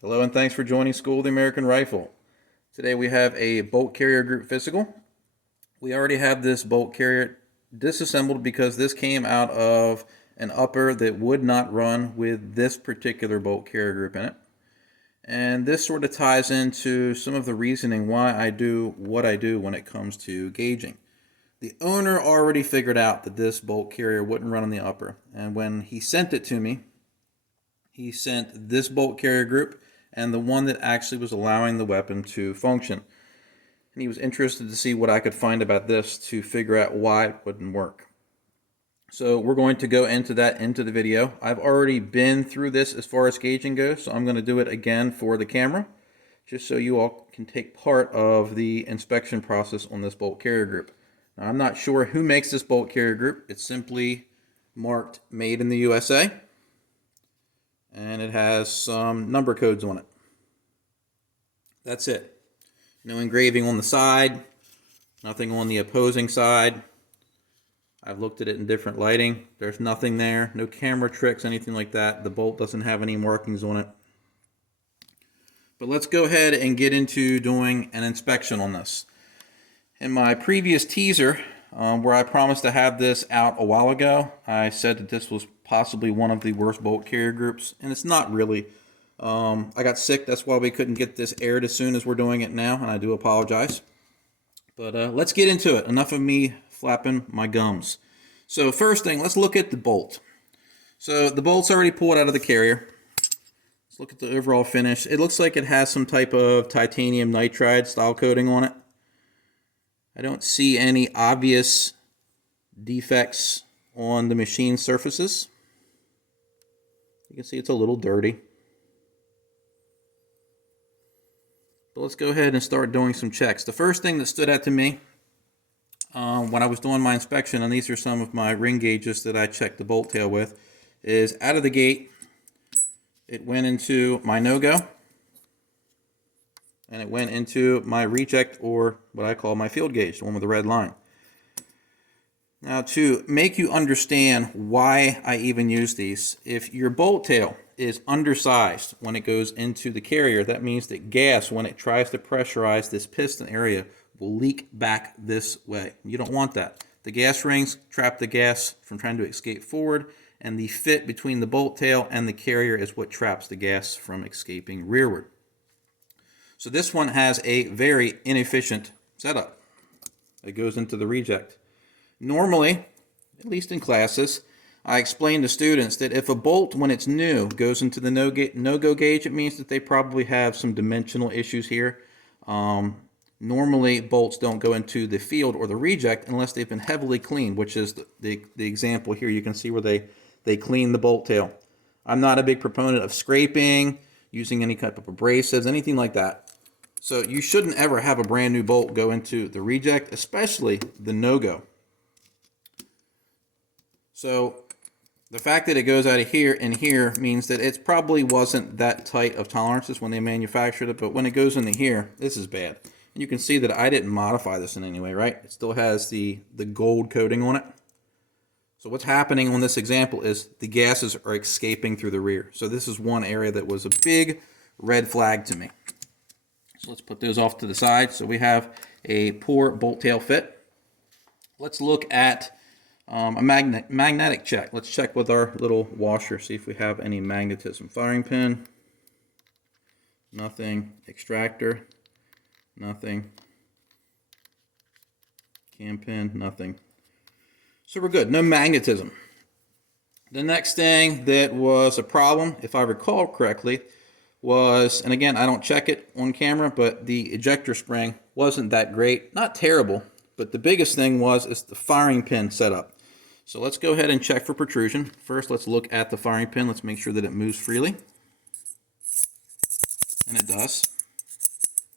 Hello and thanks for joining School of the American Rifle. Today we have a bolt carrier group physical. We already have this bolt carrier disassembled because this came out of an upper that would not run with this particular bolt carrier group in it. And this sort of ties into some of the reasoning why I do what I do when it comes to gauging. The owner already figured out that this bolt carrier wouldn't run on the upper, and when he sent it to me, he sent this bolt carrier group and the one that actually was allowing the weapon to function. And he was interested to see what I could find about this to figure out why it wouldn't work. So we're going to go into the video. I've already been through this as far as gauging goes, so I'm going to do it again for the camera, just so you all can take part of the inspection process on this bolt carrier group. Now, I'm not sure who makes this bolt carrier group. It's simply marked Made in the USA. And it has some number codes on it. That's it. No engraving on the side, nothing on the opposing side. I've looked at it in different lighting. There's nothing there, no camera tricks, anything like that. The bolt doesn't have any markings on it. But let's go ahead and get into doing an inspection on this. In my previous teaser, where I promised to have this out a while ago, I said that this was possibly one of the worst bolt carrier groups, and it's not really. I got sick, that's why we couldn't get this aired as soon as we're doing it now, and I do apologize. But let's get into it. Enough of me flapping my gums. So first thing, let's look at the bolt. So the bolt's already pulled out of the carrier. Let's look at the overall finish. It looks like it has some type of titanium nitride style coating on it. I don't see any obvious defects on the machine surfaces. You can see it's a little dirty. But let's go ahead and start doing some checks. The first thing that stood out to me when I was doing my inspection, and these are some of my ring gauges that I checked the bolt tail with, is out of the gate, it went into my no-go, and it went into my reject, or what I call my field gauge, the one with the red line. Now, to make you understand why I even use these, if your bolt tail is undersized when it goes into the carrier, that means that gas, when it tries to pressurize this piston area, will leak back this way. You don't want that. The gas rings trap the gas from trying to escape forward, and the fit between the bolt tail and the carrier is what traps the gas from escaping rearward. So this one has a very inefficient setup. It goes into the reject. Normally, at least in classes, I explain to students that if a bolt, when it's new, goes into the no-go gauge, it means that they probably have some dimensional issues here. Normally, bolts don't go into the field or the reject unless they've been heavily cleaned, which is the example here. You can see where they clean the bolt tail. I'm not a big proponent of scraping, using any type of abrasives, anything like that. So you shouldn't ever have a brand new bolt go into the reject, especially the no-go. So the fact that it goes out of here and here means that it probably wasn't that tight of tolerances when they manufactured it, but when it goes into here, this is bad. And you can see that I didn't modify this in any way, right? It still has the gold coating on it. So what's happening on this example is the gases are escaping through the rear. So this is one area that was a big red flag to me. So let's put those off to the side. So we have a poor bolt tail fit. Let's look at a magnetic check. Let's check with our little washer, see if we have any magnetism. Firing pin, nothing. Extractor, nothing. Cam pin, nothing. So we're good, no magnetism. The next thing that was a problem, if I recall correctly, was, and again, I don't check it on camera, but the ejector spring wasn't that great. Not terrible, but the biggest thing is the firing pin setup. So let's go ahead and check for protrusion. First, let's look at the firing pin. Let's make sure that it moves freely. And it does.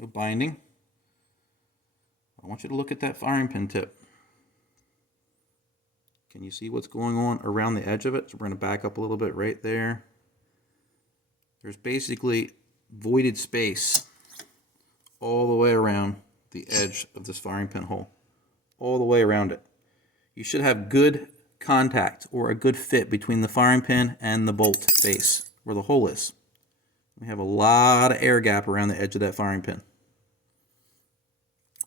No binding. I want you to look at that firing pin tip. Can you see what's going on around the edge of it? So we're going to back up a little bit right there. There's basically voided space all the way around the edge of this firing pin hole. All the way around it. You should have good contact or a good fit between the firing pin and the bolt face where the hole is. We have a lot of air gap around the edge of that firing pin.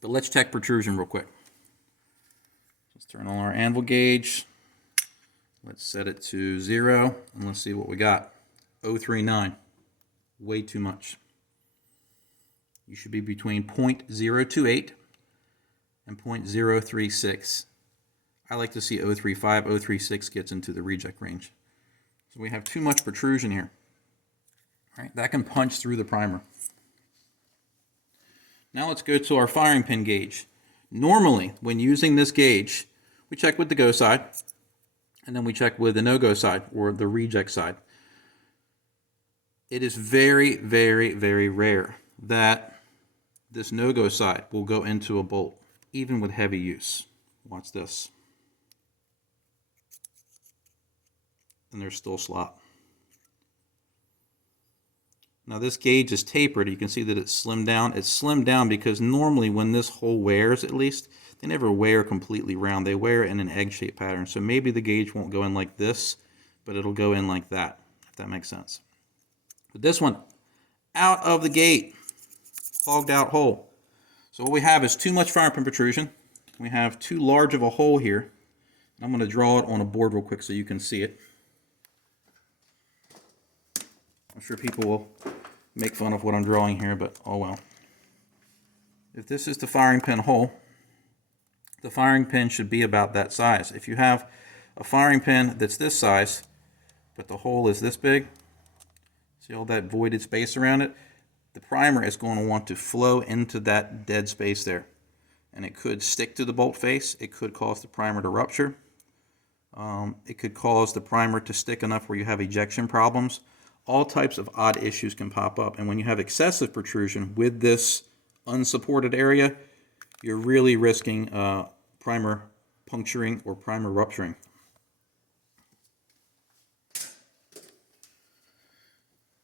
But let's check protrusion real quick. Let's turn on our anvil gauge. Let's set it to 0, and let's see what we got. 039. Way too much. You should be between 0.028 and 0.036. I like to see 035, 036 gets into the reject range. So we have too much protrusion here. All right, that can punch through the primer. Now let's go to our firing pin gauge. Normally, when using this gauge, we check with the go side, and then we check with the no-go side, or the reject side. It is very, very, very rare that this no-go side will go into a bolt, even with heavy use. Watch this. And there's still slop. Now this gauge is tapered. You can see that it's slimmed down. It's slimmed down because normally when this hole wears, at least, they never wear completely round. They wear in an egg-shaped pattern. So maybe the gauge won't go in like this, but it'll go in like that, if that makes sense. But this one, out of the gate, hogged out hole. So what we have is too much firing pin protrusion. We have too large of a hole here. I'm going to draw it on a board real quick so you can see it. I'm sure people will make fun of what I'm drawing here, but oh well. If this is the firing pin hole, the firing pin should be about that size. If you have a firing pin that's this size, but the hole is this big, see all that voided space around it? The primer is going to want to flow into that dead space there. And it could stick to the bolt face. It could cause the primer to rupture. It could cause the primer to stick enough where you have ejection problems. All types of odd issues can pop up. And when you have excessive protrusion with this unsupported area, you're really risking primer puncturing or primer rupturing.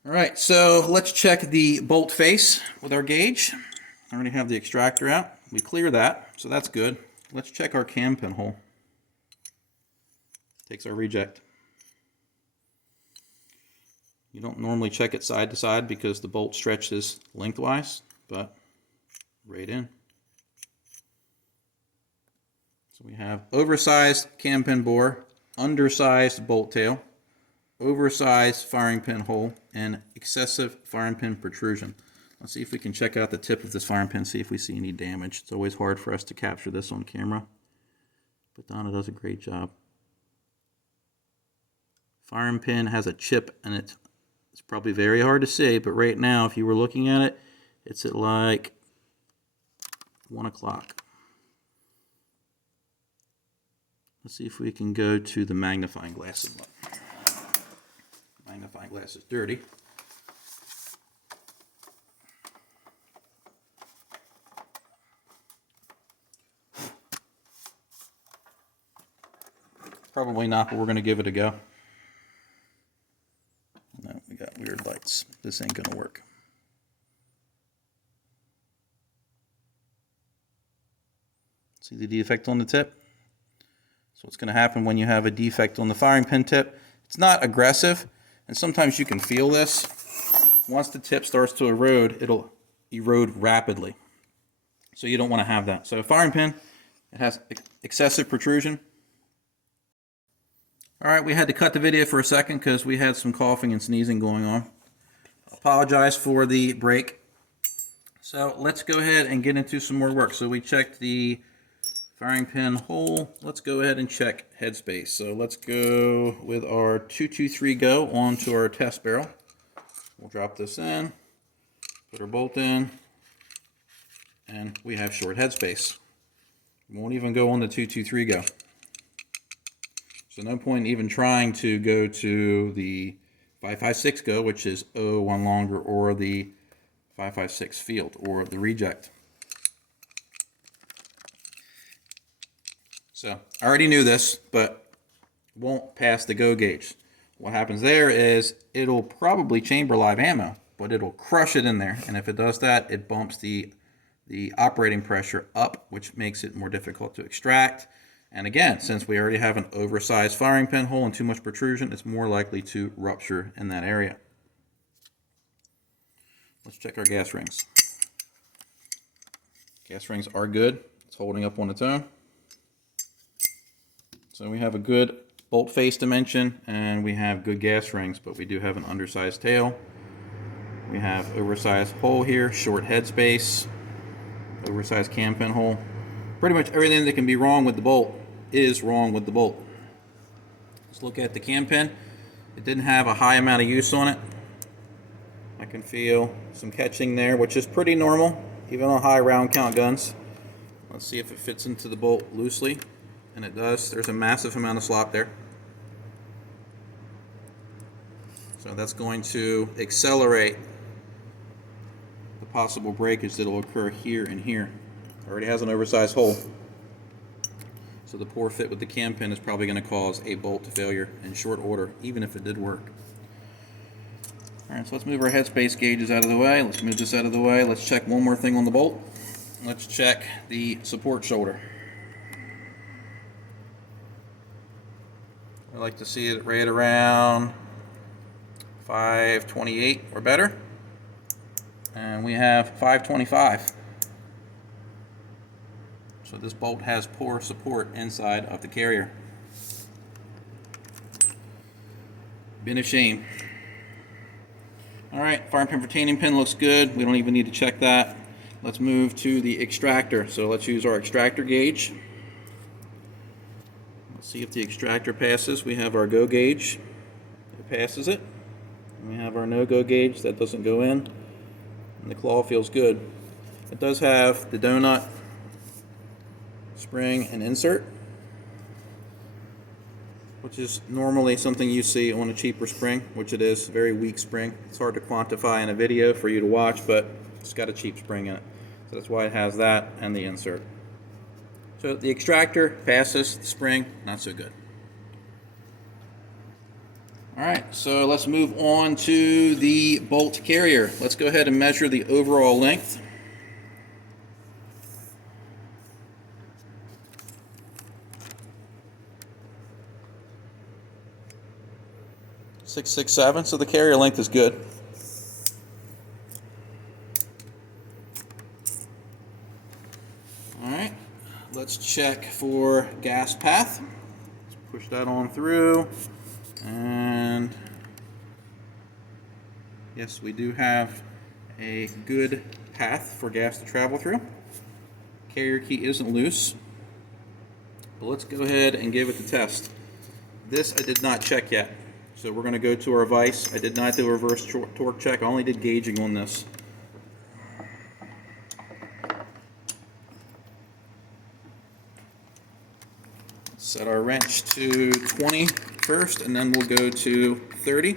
All right, so let's check the bolt face with our gauge. I already have the extractor out. We clear that, so that's good. Let's check our cam pin hole. Takes our reject. You don't normally check it side to side because the bolt stretches lengthwise, but right in. So we have oversized cam pin bore, undersized bolt tail, oversized firing pin hole, and excessive firing pin protrusion. Let's see if we can check out the tip of this firing pin, see if we see any damage. It's always hard for us to capture this on camera, but Donna does a great job. Firing pin has a chip in it. It's probably very hard to see, but right now, if you were looking at it, it's at like 1 o'clock. Let's see if we can go to the magnifying glass. Magnifying glass is dirty. Probably not, but we're going to give it a go. No, we got weird lights. This ain't going to work. See the defect on the tip? So what's going to happen when you have a defect on the firing pin tip? It's not aggressive, and sometimes you can feel this. Once the tip starts to erode, it'll erode rapidly. So you don't want to have that. So a firing pin, it has excessive protrusion. All right, we had to cut the video for a second because we had some coughing and sneezing going on. Apologize for the break. So let's go ahead and get into some more work. So we checked the firing pin hole. Let's go ahead and check headspace. So let's go with our 223 go onto our test barrel. We'll drop this in, put our bolt in, and we have short headspace. We won't even go on the 223 go. So no point even trying to go to the 556 go, which is 001 longer, or the 556 field, or the reject. So I already knew this, but won't pass the go gauge. What happens there is it'll probably chamber live ammo, but it'll crush it in there. And if it does that, it bumps the operating pressure up, which makes it more difficult to extract. And again, since we already have an oversized firing pin hole and too much protrusion, it's more likely to rupture in that area. Let's check our gas rings. Gas rings are good. It's holding up on its own. So we have a good bolt face dimension and we have good gas rings, but we do have an undersized tail. We have oversized hole here, short headspace, oversized cam pin hole. Pretty much everything that can be wrong with the bolt is wrong with the bolt. Let's look at the cam pin. It didn't have a high amount of use on it. I can feel some catching there, which is pretty normal, even on high round count guns. Let's see if it fits into the bolt loosely, and it does. There's a massive amount of slop there. So that's going to accelerate the possible breakage that will occur here and here. It already has an oversized hole. So the poor fit with the cam pin is probably going to cause a bolt failure in short order, even if it did work. Alright, so let's move our headspace gauges out of the way. Let's move this out of the way. Let's check one more thing on the bolt. Let's check the support shoulder. I like to see it right around 528 or better. And we have 525. So this bolt has poor support inside of the carrier. Been a shame. Alright, firing pin retaining pin looks good. We don't even need to check that. Let's move to the extractor. So let's use our extractor gauge. Let's see if the extractor passes. We have our go gauge. It passes it. And we have our no-go gauge. That doesn't go in. And the claw feels good. It does have the donut spring and insert, which is normally something you see on a cheaper spring, which it is, very weak spring. It's hard to quantify in a video for you to watch, but it's got a cheap spring in it. So that's why it has that and the insert. So the extractor passes, the spring, not so good. Alright, so let's move on to the bolt carrier. Let's go ahead and measure the overall length. 667, so the carrier length is good. Alright, let's check for gas path. Let's push that on through, and yes, we do have a good path for gas to travel through. Carrier key isn't loose, but let's go ahead and give it the test. This I did not check yet. So we're going to go to our vise. I did not do a reverse torque check. I only did gauging on this. Set our wrench to 20 first, and then we'll go to 30.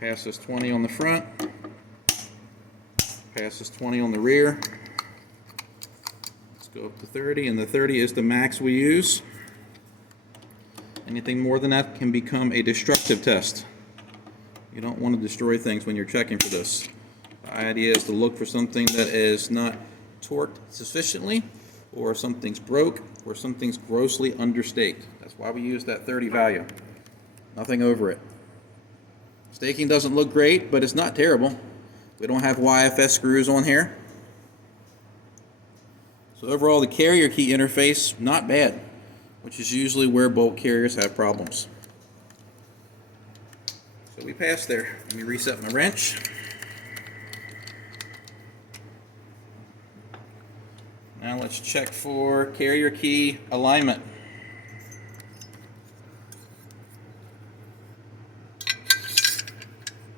Pass this 20 on the front. Pass this 20 on the rear. Go up to 30, and the 30 is the max we use. Anything more than that can become a destructive test. You don't want to destroy things when you're checking for this. The idea is to look for something that is not torqued sufficiently, or something's broke, or something's grossly understaked. That's why we use that 30 value. Nothing over it. Staking doesn't look great, but it's not terrible. We don't have YFS screws on here. So overall, the carrier key interface, not bad, which is usually where bolt carriers have problems. So we passed there. Let me reset my wrench. Now let's check for carrier key alignment.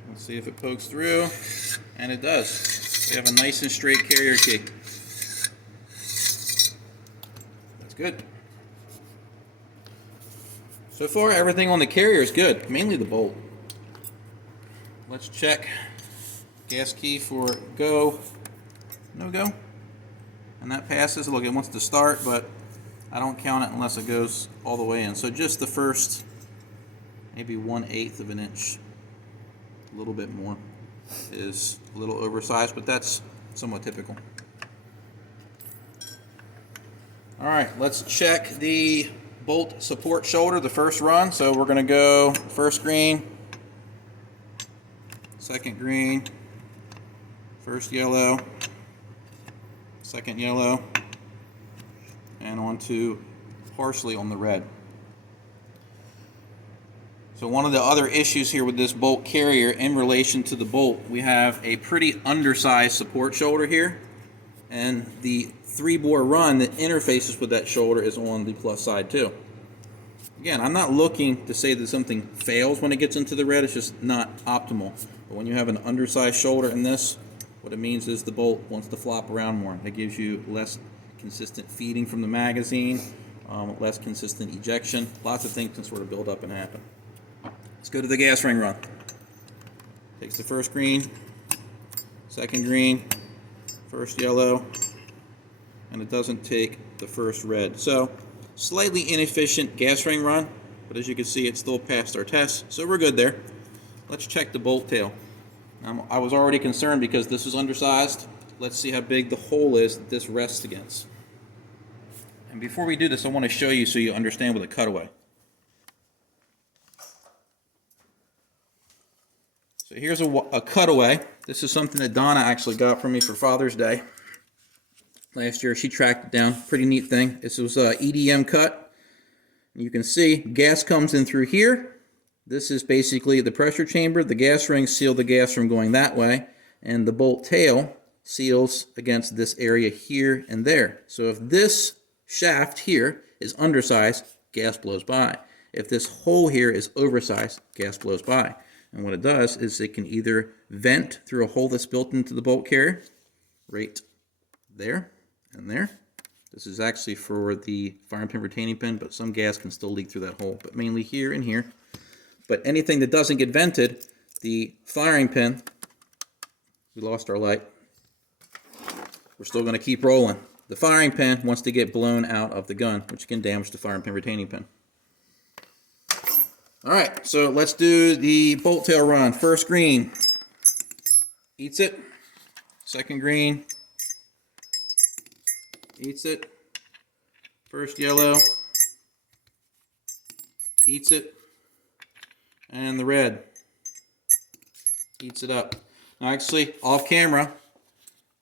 Let's see if it pokes through, and it does. We have a nice and straight carrier key. Good. So far, everything on the carrier is good, mainly the bolt. Let's check gas key for go, no go. And that passes. Look, it wants to start, but I don't count it unless it goes all the way in. So just the first, maybe 1/8 of an inch, a little bit more, is a little oversized, but that's somewhat typical. Alright, let's check the bolt support shoulder the first run. So we're going to go first green, second green, first yellow, second yellow, and on to partially on the red. So one of the other issues here with this bolt carrier in relation to the bolt, we have a pretty undersized support shoulder here, and the 3-bore run that interfaces with that shoulder is on the plus side too. Again, I'm not looking to say that something fails when it gets into the red, it's just not optimal. But when you have an undersized shoulder in this, what it means is the bolt wants to flop around more. That gives you less consistent feeding from the magazine, less consistent ejection. Lots of things can sort of build up and happen. Let's go to the gas ring run. Takes the first green, second green, first yellow, and it doesn't take the first red. So slightly inefficient gas ring run, but as you can see, it still passed our test, so we're good there. Let's check the bolt tail. I was already concerned because this is undersized. Let's see how big the hole is that this rests against. And before we do this, I want to show you so you understand with a cutaway. So here's a cutaway. This is something that Donna actually got for me for Father's Day last year. She tracked it down. Pretty neat thing. This was a EDM cut. You can see gas comes in through here. This is basically the pressure chamber. The gas rings seal the gas from going that way, and the bolt tail seals against this area here and there. So if this shaft here is undersized, gas blows by. If this hole here is oversized, gas blows by. And what it does is it can either vent through a hole that's built into the bolt carrier, right there and there. This is actually for the firing pin retaining pin, but some gas can still leak through that hole, but mainly here and here. But anything that doesn't get vented, the firing pin, we lost our light. We're still going to keep rolling. The firing pin wants to get blown out of the gun, which can damage the firing pin retaining pin. All right, so let's do the bolt tail run. First green, eats it. Second green, eats it. First yellow, eats it. And the red, eats it up. Now actually, off camera,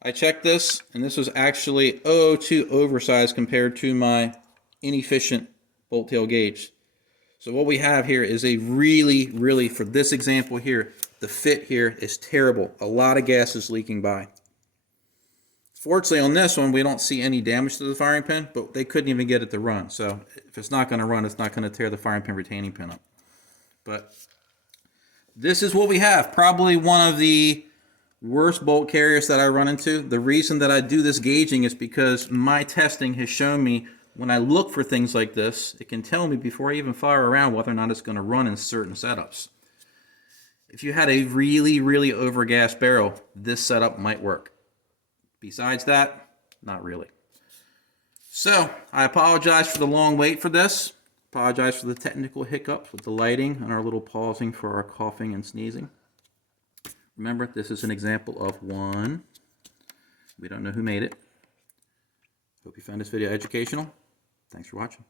I checked this, and this was actually 002 oversized compared to my inefficient bolt tail gauge. So what we have here is a really, for this example here, the fit here is terrible. A lot of gas is leaking by. Fortunately on this one, we don't see any damage to the firing pin, but they couldn't even get it to run. So if it's not going to run, it's not going to tear the firing pin retaining pin up. But this is what we have. Probably one of the worst bolt carriers that I run into. The reason that I do this gauging is because my testing has shown me when I look for things like this, it can tell me before I even fire around whether or not it's going to run in certain setups. If you had a really overgassed barrel, this setup might work. Besides that, not really. So, I apologize for the long wait for this. Apologize for the technical hiccups with the lighting and our little pausing for our coughing and sneezing. Remember, this is an example of one. We don't know who made it. Hope you found this video educational. Thanks for watching.